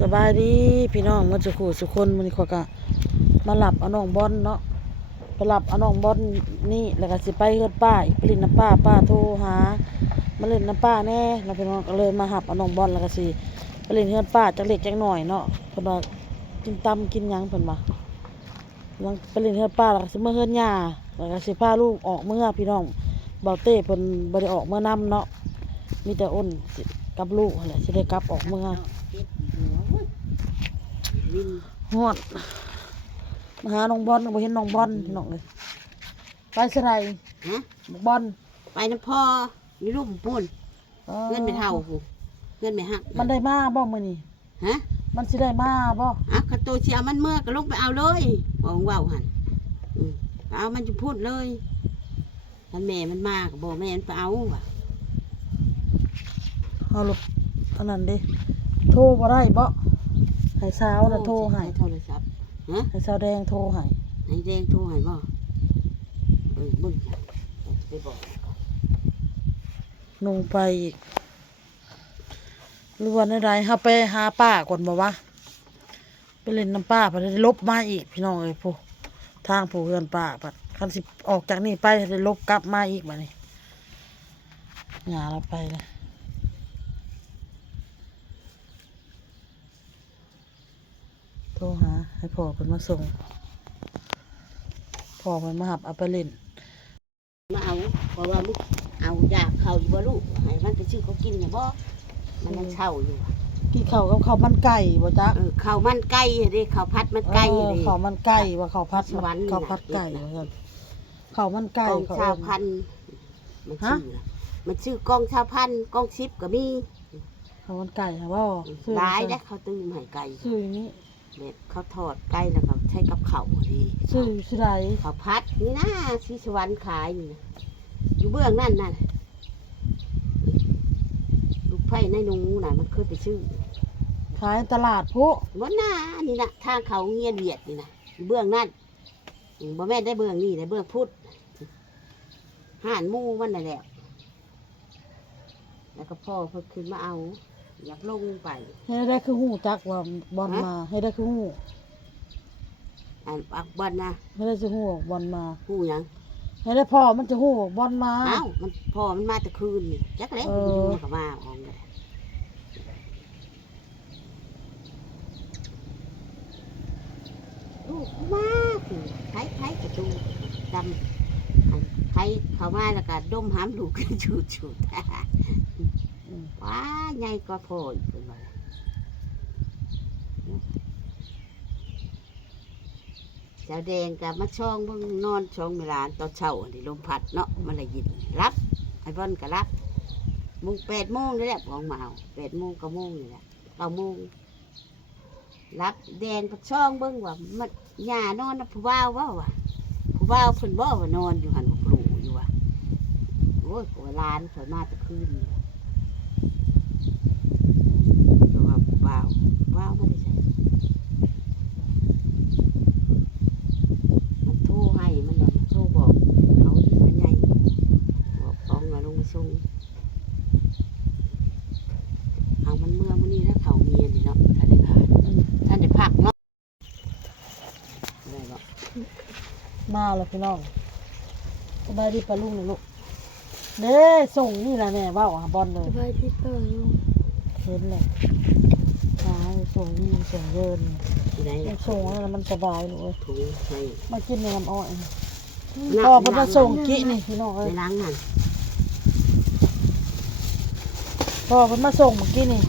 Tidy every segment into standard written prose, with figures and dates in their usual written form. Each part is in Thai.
สบายดีพี่น้องมาจะขู่สุคนมันขอกะมาหลับเอาน้องบอลเนาะไปหลับเอาน้องบอลนี่แล้วก็สิไปเฮือนป้าอีกไปเล่นน้ำป้าโทรหามาเล่นน้ำป้าแน่เราพี่น้องก็เลยมาหับเอาน้องบอลแล้วก็สิไปเล่นเฮือนป้าจักเล็กจักหน่อยเนาะเพิ่นว่ากินตำกินหยังเพิ่นว่ายังไปเล่นเฮือนป้าแล้วก็สิเมื่อเฮือนย่าแล้วก็สิพาลูกออกเมื่อพี่น้องเบาเต้เพิ่นบ่ได้ออกเมื่อนำเนาะมีแต่อ้นกับลูกนั่นแหละสิได้กลับออกเมื่อฮอดมาหาน้องบอลบ่เห็นน้องบอลพี่น้องเลยไปสไลฮะบอลไปน้ำพ่อมีลูกปุ่นเงินไม่เท่าผู้เงินไม่หักมันได้มาบ่มื้อนี้ฮะมันสิได้มาบ่กระตูเชียมันเมื่อก็ลงไปเอาเลยบอกว่าวหันเอามันจะพูดเลยท่านแม่มันมาก็บอกแม่มันไปเอาว่ะเอาลูกอันนั้นดิโทรบ่ได้บ่ให้สาวน่ะโทรให้โทรศัพท์ให้สาวแดงโทรให้ให้แดงโทรให้บ่บึ้งไปบอกนุ่งไปอีกหรือว่าได้เฮาไปหาป้าก่อนบ่วะไปเล่นน้ำป้าพอได้ลบมาอีกพี่น้องเอ้ยผู้ทางผู้เฮือนป้าบัดคันสิออกจากนี่ไปได้ลบกลับมาอีกบัดนี้หาเราไปเลยโทรหาให้พ่อเพิ่นมาส่งพ่อเพิ่นมาหับเอาไปเล่นมาเอาเพราะว่ามึงเอาอยากเขาอยู่บ่ลูกให้มันไปซื้อเขากินเนี่ยบ่มันเช่าอยู่กินข้าวกับข้าวมันไก่บ่จ๊ะข้าวมันไก่ดิข้าวผัดมันไก่ดิข้าวมันไก่ว่าข้าวผัดข้าวผัดไก่ว่าซั่นข้าวมันไก่กองชาวพันมันชื่อกองชาวพันกองชิปก็มีข้าวมันไก่ค่ะบ่หลายได้เขาตื้อให้ไก่ชื่ออย่างนี้แบบเขาทอดไก่แล้วก็ใช้กับข้าวดีชื่อใดข้าวผัดนี่นะที่สวรรค์ขายอยู่เบื้องนั่นน่ะลูกไผ่ในนูน่ะมันเคยไปซื้อขายตลาดผู้วันหน้านี่นะทางเขาเงียนเวียดนี่นะเบื้องนั่นบ่แม่ได้เบื้องนี่ได้เบื้องพุทธห่านมูมันนั่นแหละแล้วก็พ่อเพิ่งขึ้นมาเอาอยากลงไปให้ได้คือหูจักว่าบอลมาให้ได้คือหูอักบอลนะให้ได้จะหูบอลมาหูยังให้ได้พ่อมันจะหูบอลมาอ้าวมันพ่อมันมาแต่คืนนี่จักเล็กมันก็มาของเลยลูกมากไทยกระตูดำไทยเขามาแล้วก็ดมหามลูกกันชุดว้าใหญ่ก็พออีกเป็นไงเจ้าแดงกับมาช่องเบิ่งนอนช่องเวลาตอนเช้าอันนี้ลมพัดเนาะมันเลยยินรับไอ้บอลก็รับมุง8 โมงนี่แหละของมา8 โมง9 โมงนี่แหละ9 โมงรับแดงกับช่องเบิ่งว่ามันหญ้านอนนะผู้บ่าวว่ะผู้บ่าวเพิ่นบ่ว่านอนอยู่หันปลูอยู่ว่ะโอ้ยโบราณสวยมากตะคืนว้าวมันใช่มันโทรให้มันโทรบอกเขาที่มันใหญ่บอกฟองมาลงมาส่งเอามันเมื่อวันนี้แล้วเขาเมียนี่เนาะท่านได้ขาดท่านได้พักเนาะอะไรบอกมาแล้วพี่น้องสบายดีปะลุงนะลูกเด้ส่งนี่แหละแม่ว่าบอลเลยสบายดีปะลุงเห็นเลยส่งวิ่งส่งเดินส่งแล้วมันสบายเลยมากินในน้ำอ้อยพ่อเพิ่นมาส่งกี้นี่พี่น้องเอ้ยล้างนั่นพ่อเพิ่นมาส่งเมื่อกี้นี่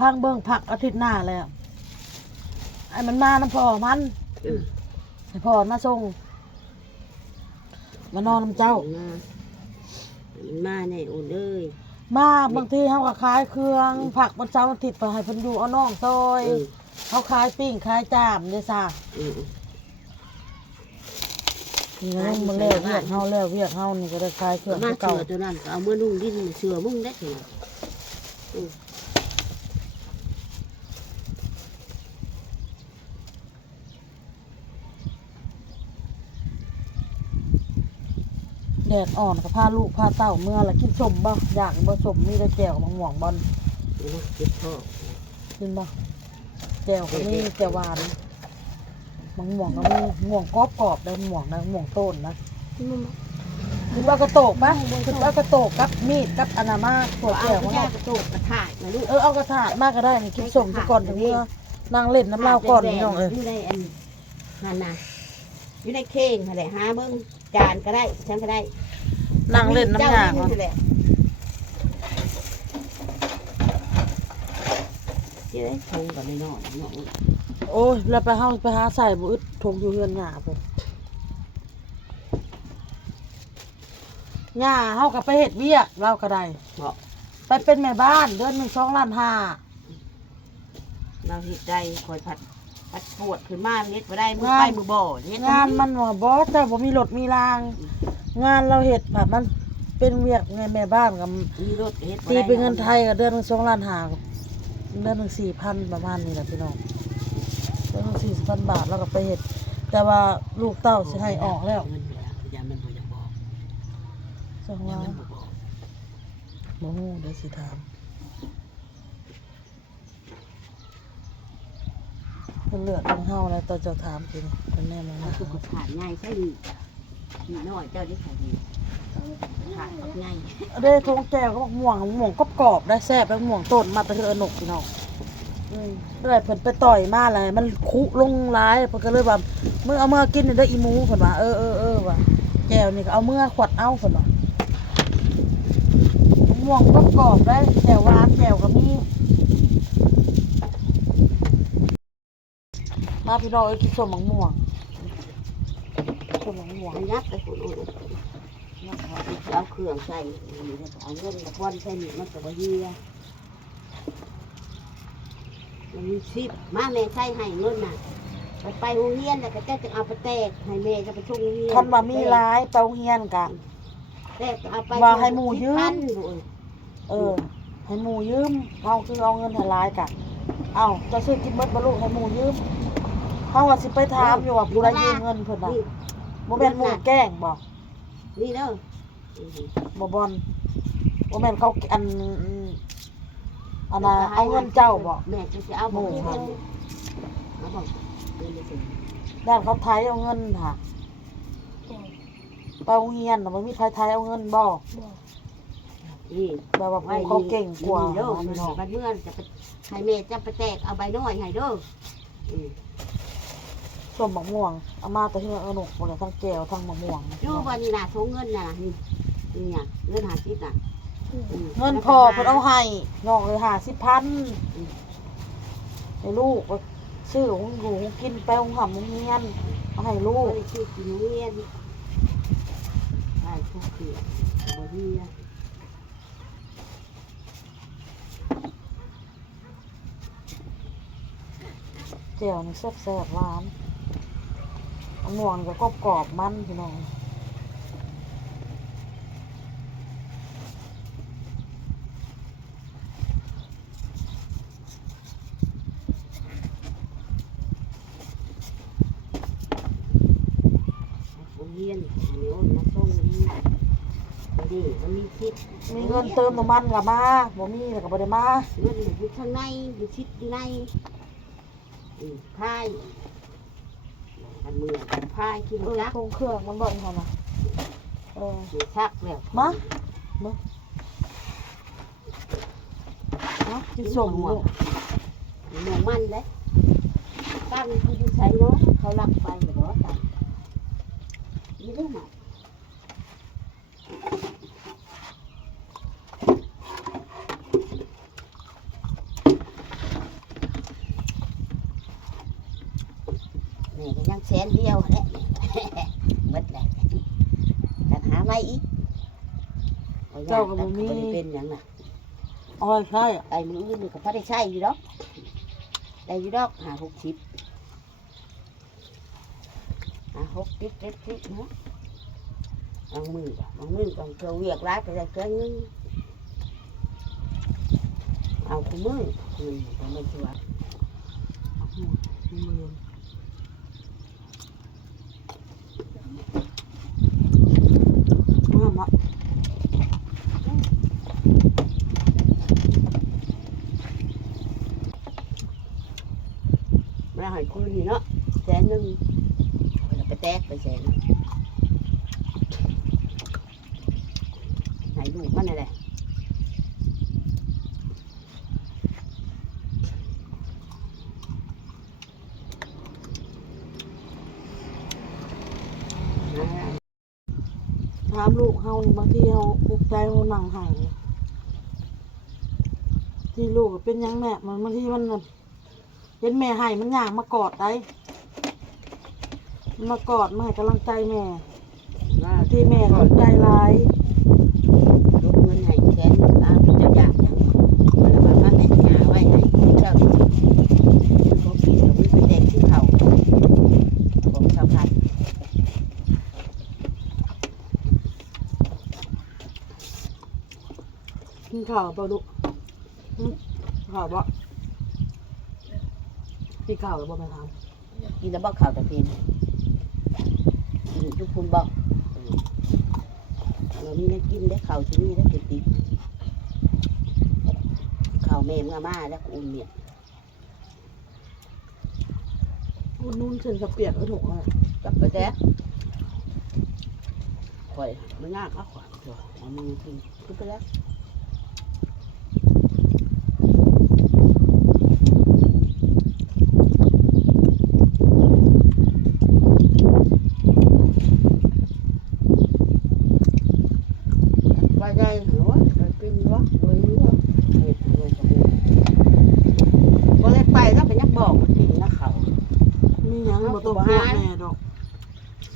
พังเบิ่งผักอาทิตย์หน้าแล้วไอ้มันมาน้ำพ่อมันให้พ่อมาส่งมานอนน้ำเจ้ามาในอุ่นเลยมาบางทีเขาก็ขายเครื่องผักบนเสาร์อาทิตย์ไปให้เพิ่นอยู่เอาน้องซอยเขาขายปิ้งขายจามเด้ซ่านี่นะมันแล้วเวียกเฮานี่ก็ได้ขายเครื่องเก่าตัวนั้นเอาเมื่อนุ่งดินเสือมุ่งได้ถึง ม ดอ่อนกับพาลูกพาเต้าเมื่อละกินสมบ่อยากบ่สมมีแต่แก้วมังหม่วงบอล นี่นะเก็บท้อง กินบ่แก้วก็มีแก้วหวานมังหม่วงก็มีม่วงกรอบๆได้ม่วงนะม่วงต้นนะคิดว่ากระโตกปะคิดว่ากระโตกกับมีดกับอนามาตัว เอา แก้ว กระ มัน จา เนาะ กระโตกกระถางนะลูก เอากระถาดมากก็ได้นี่กินสมซะก่อนถึงเมื่อนั่งเล่นน้ำเหล้าก่อนพี่น้องเอ้ย อยู่ในอันนั่นน่ะอยู่ในเข่งอะไรหาเบิ่งจานก็ได้ฉันก็ได้ นั่งเล่นน้ำยาง เจ้ เนาะ นี่แหละเจ้ชงกับไม่นอนเนาะ โอ้ยแล้วไปหาใส่บ่อึดทงอยู่เฮือนหญ้าพุ่นหญ้าเฮาก็ไปเฮ็ดเวียกเราก็ได้ เพราะ ไปเป็นแม่บ้านเดือนหนึ่ง2.5 ล้าน เราเฮ็ดได้คอยพัดปวดขึ้นมาเฮ็ดบ่ได้มือไปมือบ่เฮ็ด งานมันว่าบ่แต่บ่มีรถมีราง งานเราเฮ็ดแบบมันเป็นเวียกไงแม่บ้านกับ มีรถเฮ็ดบ่ ตี ได้ เป็นเงินไทยก็เดือนหนึง2.5 ล้านเดือนหนึง4,000ประมาณนี้แหละพี่น้องเดือนหนึง40,000 บาทแล้วก็ไปเฮ็ดแต่ว่าลูกเต้าสิให้ออกแล้ว เงินเหลืออย่ามันบ่อยากบอก จัง อย่า ว่า มันบ่บอก บ่ฮู้เดี๋ยวสิถามเพิ่นเลือดของเฮาแล้วต่อเจ้าถามสิเพิ่นแน่มา เอาสุขภาพง่ายใช่ดีนี่น้อยเจ้าที่ขายดีขาดก็ง่าย เด้ทงแก้วก็บอกม่วงกรอบๆได้แซ่บแล้วม่วงต้นมาแต่เฮือนกพี่น้องเรื่อยเพิ่นไปต่อยมาอะไรมันคุลงร้ายเพิ่นก็เลยว่ามึงเอามื่อกินนี่เด้ออีหมูเพิ่นว่าเออว่ะแก้วนี่ก็เอามื่อขวดเอาเพิ่นว่าม่วงกรอบๆได้แก้วหวานแก้วก็มีมาพี่น้องเอ้ยกินส้มมะม่วงส้มมะม่วง อันยัดไปคนอื่นเอาเครื่องใส่เอาเงินกับวันใส่หนึ่งมันก็บ่เยียมันมีสิบมาแม่ใส่ให้เงินน่ะไปโรงเรียนแล้วก็เจ้าจะเอาไปแตกให้แม่จะไปส่งโรงเรียน คันว่ามีหลายไปโรงเรียนกะ แตกเอาไป ว่าให้หมู่ยืม 10,000 ให้หมู่ยืมเอาคือเอาเงินให้หลายกะเอาจะซื้อกินเบิดบ่ลูกให้หมู่ยืมเฮาว่าสิไปถามอยู่ว่าผู้ใดยืมเงินเพิ่นน่ะ นี่ บ่แม่นหมู่แกล้งบ่ นี่เด้อ บ่บ่อนบ่แม่นเขาอันน่ะเอาเงินเจ้าบ่ แม่จะเอาบ่ให้เอาบอกเดินไปสิ ด้านเขาไทยเอาเงินค่ะไปโรงเรียนน่ะบ่มีใครไทยเอาเงินบ่ นี่ แบบว่าผู้เขาเก่งกว่า เด้อ พี่น้อง บัดเมื่อจะไปให้แม่จะไปแตกเอาใบน้อยให้เด้อ ส้มมะม่วงเอามาแต่เฮือนนกบ่ได้ทั้งแก้วทั้งมะม่วง ดูว่านี่น่ะโทงเงินน่ะนี่นี่เงิน50น่ะ เงินพ่อเพิ่นเอาให้น้องเลย50,000ให้ลูกไปซื้อของอยู่ของกินไปโรงหำโรงเรียนเอาให้ลู โอ้ ก ยชื่อกินเรียนใช่ทุกเขียบ่เฮีย แจ่วนี่แซ่บๆหวานมะม่วงก็กรอบๆมันพี่น้อง โรงเรียนอันนี้โอนมาส่งนี่ดีมันมีคิด มีเงินเติมน้ำมันก็มาบ่มีแล้วก็บ่ได้มา เงินอยู่ข้างในอยู่ชิดอยู่ในพายกันเมื่อกันพายคิดจัก ทงเครื่องมันบ่อีกหั่นน่ะชักแล้ว มากินส้มลูก หมูมันเลยตั้งเขาอยู่ใช้เนาะเขาลักไปหรือว่าตั้งนี่ได้ไหมนี่ก็ยังแสนเดียวแหละหมดเลยแต่หาไม่อีกเป็นอย่างน่ะ อ๋อใช่ ไอ้มืออื่นก็พอได้ใช้อยู่ดอกได้อยู่ดอก5060 70นะบางมืต้องเจอเวียกร้ายไปได้เกินเงินเอาคู่มือก็ไม่ชัวร์ มาหอยคืนนี่เนาะแสนหนึ่งไปแตกไปแสนไหนลูกมันอะไรถามลูกเฮานี่บางทีเฮาปลุกใจเฮานั่งไห้ที่ลูกเป็นหยังแม่มันบางทีมันน่ะเห็นแม่ไห้มันย่างมากอดได้มากอดมาให้กำลังใจแม่บางทีแม่ก็ใจร้าย ลูกเงินให้แสนตามเจ้าอยากอย่างแล้วมาพักให้ยาไว้ให้เจ้าเขากินกับวิเป็นเด็กที่เขาของชาวพัน กินข้าวบ่ลูกข้าวบ่กินข้าวหรือบ่แม่ถาม กินแล้วบอกข่าวแต่พินกินทุกคนบอกเรามีได้กินได้ข่าวที่นี่ได้ติดติดข่าวเมมกับมาแล้วอุ่นเนี่ย อุ่นนุ่นเส้นกระเปียกเอาถูกเลย กับไปแท้ข่อยไม่ยากอ่ะข่อยตัวเอามือกินทุกไปแล้วไปได้หรือว่าไปกินวะโดยรู้ว่าเห็ดโดยสมบูรณ์ก็เลยไปแล้วไปยักบอกไปกินนะเขา มีหยังบ่ต้องกลัวแม่ดอก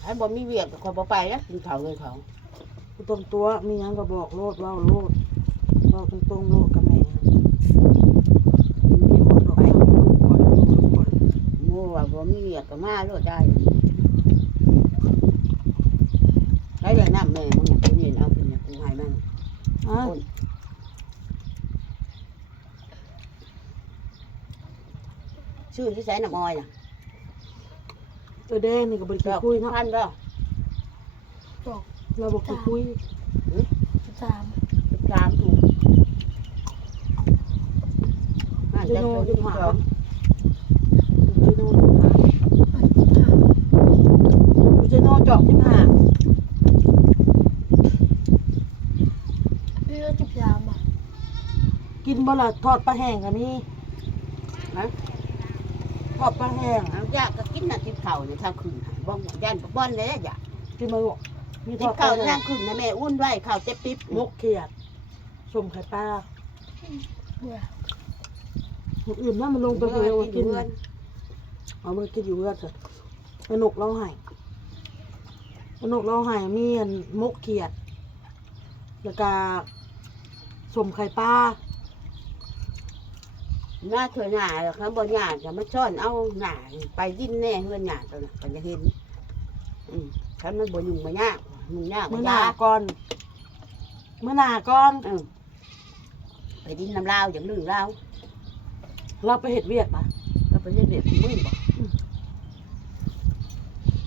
ไอ้บ่มีเวียกก็คนบ่ไปแล้วกินเขาเลยเขา บ่ต้องตัวมีหยังก็บอกโลดเว้าโลดเว้าตรงๆโลดกับแม่มีบ่ดอกไปปล่อยปล่อย งูว่าบ่มีเวียกก็มาโลดได้ใช้ได้น้ำแม่มึงน่ะกูนี่เอาเป็นอย่างกูให้มัน อ่ะ ชื่อที่ใช้น้ำอ้อยน่ะ แดงนี่ก็บ่ได้คุยเนาะ พันเด้อ เราบ่เคยคุย 13ถูกนั่นจะเป็นที่สอง เจโนเจาะ15 พี่ก็จิบยามอ่ะ กินบ่ล่ะทอดปลาแห้งก็มี ฮะ ทอดปลาแห้ง เอายาก็กินน่ะติดเข่านี่ทางขึ้นบ่ย่านบ่อนเลยจ้ะ กินบ่ลูกมีท ติ อ ด ดปลา เข่า แห้ ทาง งขึ้นนะแม่อุ่นไว้เข่าเต็มปิ๊บ มกเขียดส้มไข่ปลา เบื่อ อย่างอื่นน่ะมันลงไปเลยว่ากิน เอามากินอยู่เพื่อนเถอะสนุกเราให้สนุกเราให้มีอันมกเขียด แล้วก็สมไข่ปลา หน้าเธอหน้าแล้วครับบ่หน้าจะมาช้อนเอาหน้าไปดิ้นแน่เฮือนหน้าตัวน่ะก็จะเห็นคันมันบ่ยุ่งบ่ยากยุ่งยาก เมื่อห ยา น้าก่อนเมื่อหน้าก่อน ไปดิ้นน้ำลาวอย่างลึงลาว เราไปเห็ดเวียกนะ ก็ไปเฮ็ดแบบมื้อบ่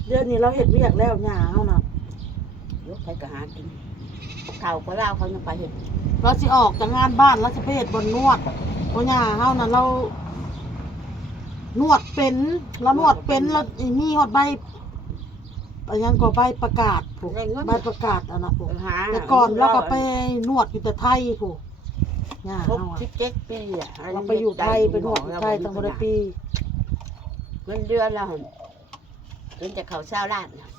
เดือนนี้เราเห็ดเวียกแล้วหน้าเขานะ ยกไปก็หากินเฒ่าก็ลาวเขายังไปเฮ็ด เราสิออกจากงานบ้านเราจะไปเห็ดบนนวดเพราะหน้าเขานะเรา นวดเป็นเรานวดเป็นเรามีหอดใบอะไรยังก็ใบประกาศผูก ได้เงิน ใบประกาศอันนะผูก ไปหา แต่ก่อนเราก็ไปนวดอยู่แต่ไทยผูกหน้า ครบ เขาอะ 17ปีอ่ะ เราไปอยู่ไทยไปนวดอยู่ไทยตั้งแต่ปี เงินเดือนเราหั่นเงินจากเขาชาวล้านน่ะ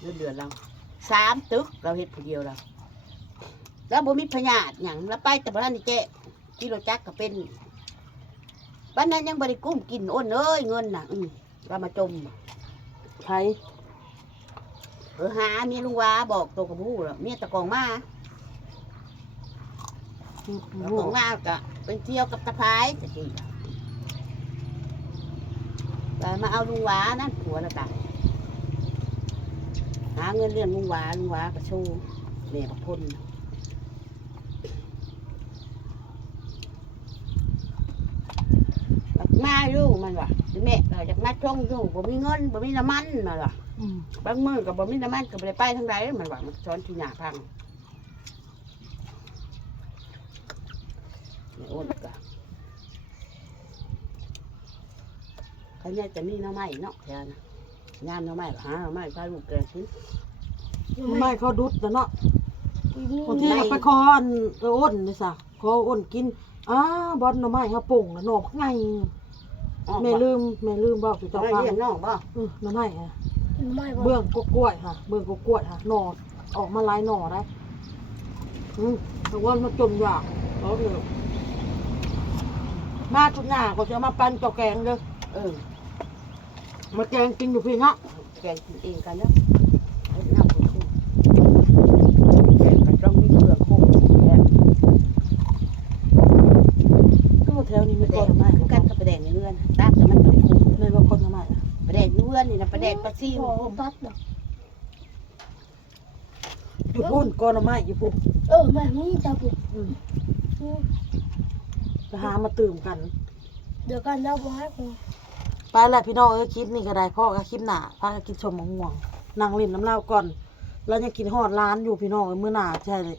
เงินเดือนเรา3ตึกเราเฮ็ดผู้เดียวเราแล้วบ่มีพยาธิหยังแล้วไปแต่บ่ทันได้แจ้กิโลจักรก็เป็นบ้านนั้นยังบ่ได้กุ้มกินอ้นเอ้ยเงินน่ะเรามาจม ไทย หาเมียลุงวาบอกตัวกับผู้แล้วเมียตะกองมาตะกองมาก็เป็นเที่ยวกับตะพายตะกี้แต่มาเอาลุงวานั่นผัวละตายหาเงินเลี้ยงลุงวาก็โชว์แม่บักพ่นมาอยู่มันว่ะแม่เราจากมาท่องอยู่บ่มีเงินบ่มีน้ำมันมาว่ะ บางมื้อก็บ่มีน้ำมันก็บ่ได้ไปทางใดมันว่ามันซ้อนที่หน้าพังนี่โอนก็ข เขาเนี่ยจะมีหน้ำไม้เนาะแถวนะยามหน้ำไม้หาหน้ำไม้พาลูกแกขึ้น ไม่เขาดุดแต่เนาะ นี่ บางทีก็ไปคออันอ้นนี่ซะคออ้นกินบอลหน่อไม้เฮาป่งแล้วหน่อพักไงแม่ลืมบอกสิเจ้า ไม่ ฟัง เลี้ยงน้องบ่ หน่อไม้อะ ไม่บ่ เบื้องกกล้วยค่ะเบื้องกกล้วยค่ะหน่อออกมาหลายหน่อได้แต่ว่ามันจมอยากเขาเถอะมาทุกอย่างก็จะเอามาปั้นเจ้าแกงเด้อ เออ มาแกงกินอยู่พี่เนาะ แกงกินเองกันแล้วเอาน้ำผุดคุ้มแกงก็ต้องมีเครื่องคุ้มแล้ว ก็แถวนี้มี ประ ก้ เด็ อน น หน่อไม้ คือกันกับประเด็นในเรือนตามแต่มันประเด็นคุ้ม เลยว่าก้อนหน่อไม้อะ ประเด็นในเรือนนี่นะประเด็นปลาซิว โอ้ตัดดอก อยู่พุ่นก้อนหน่อไม้อยู่พุ่น แม่นี่จะปลูก ไปหามาตื่มกัน เดี๋ยวกันแล้วบ่ให้กู ไปแหละพี่น้องคลิปนี้ก็ได้พ่อก็คลิปหน้าพากันกินชมมะม่วงนั่งเล่นน้ำเหล้าก่อน แล้วยังกินฮอดร้านอยู่พี่น้องมื้อหน้าใช่เลย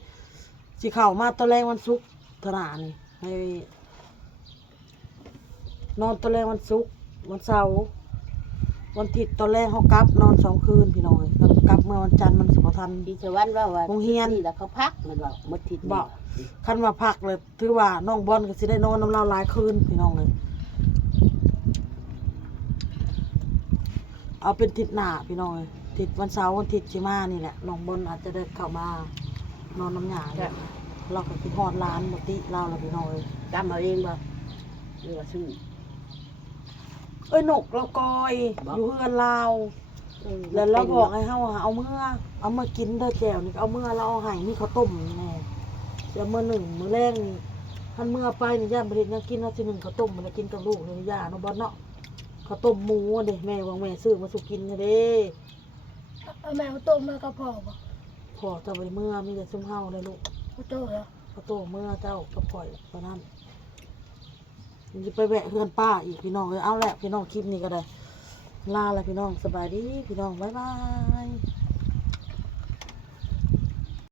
สิเข้ามาตอนแรกวันศุกร์เท่านั้นนี่ให้นอนตอนแรกวันศุกร์วันเสาร์วันอาทิตย์ตอนแรกเฮากลับนอน2 คืนพี่น้องกลับเมื่อวันจันทร์มันสิบ่ทัน พี่ชวันว่า โรงเรียน นี่แหละเขาพักมันบอกมดทิศ บ่คันว่าพักเลยถือว่าน้องบอลก็สิได้นอนน้ำเหล้าหลายคืนพี่น้องเลยเอาเป็นทิศหน้าพี่น้องเลยทิศวันเสาร์วันอาทิตย์สิมานี่แหละน้องบอลอาจจะได้เข้ามานอนน้ำหยาเนี่ยเราก็คิดฮอดร้านปกติเราแล้วพี่น้องเลย จำเอาเองบ่หรือว่าซื้อ เอ้ยนกเรากอยอยู่เฮือนเราแล้วเราบอกให้เฮาเอาเมื่อกินเด้อแจ่วนี่เอาเมื่อเราเอาให้มีข้าวต้มนี่แน่เดี๋ยวมื้อหนึ่งมื้อแรงนี่ท่านเมื่อไปนี่ย่าบ่ได้ยังกินเนาะทีหนึงข้าวต้มมันกินกับลูกนี่ย่าเนาะบ่เนาะข้าวต้มหมูเด้แม่บอกแม่ซื้อมาสู่กินเด้ แม่เขาต้มมากระเพาะบ่ พอจะบ่ได้เมื่อมีแต่ซุมเฮาเลยลูก เขาโตแล้ว ข้าวต้มเมื่อเจ้าก็ปล่อยตอนนั้นมันจะไปแวะเฮือนป้าอีกพี่น้องเอาแหละพี่น้องคลิปนี้ก็ได้ลาแล้วพี่น้องสบายดีพี่น้องบ๊ายบาย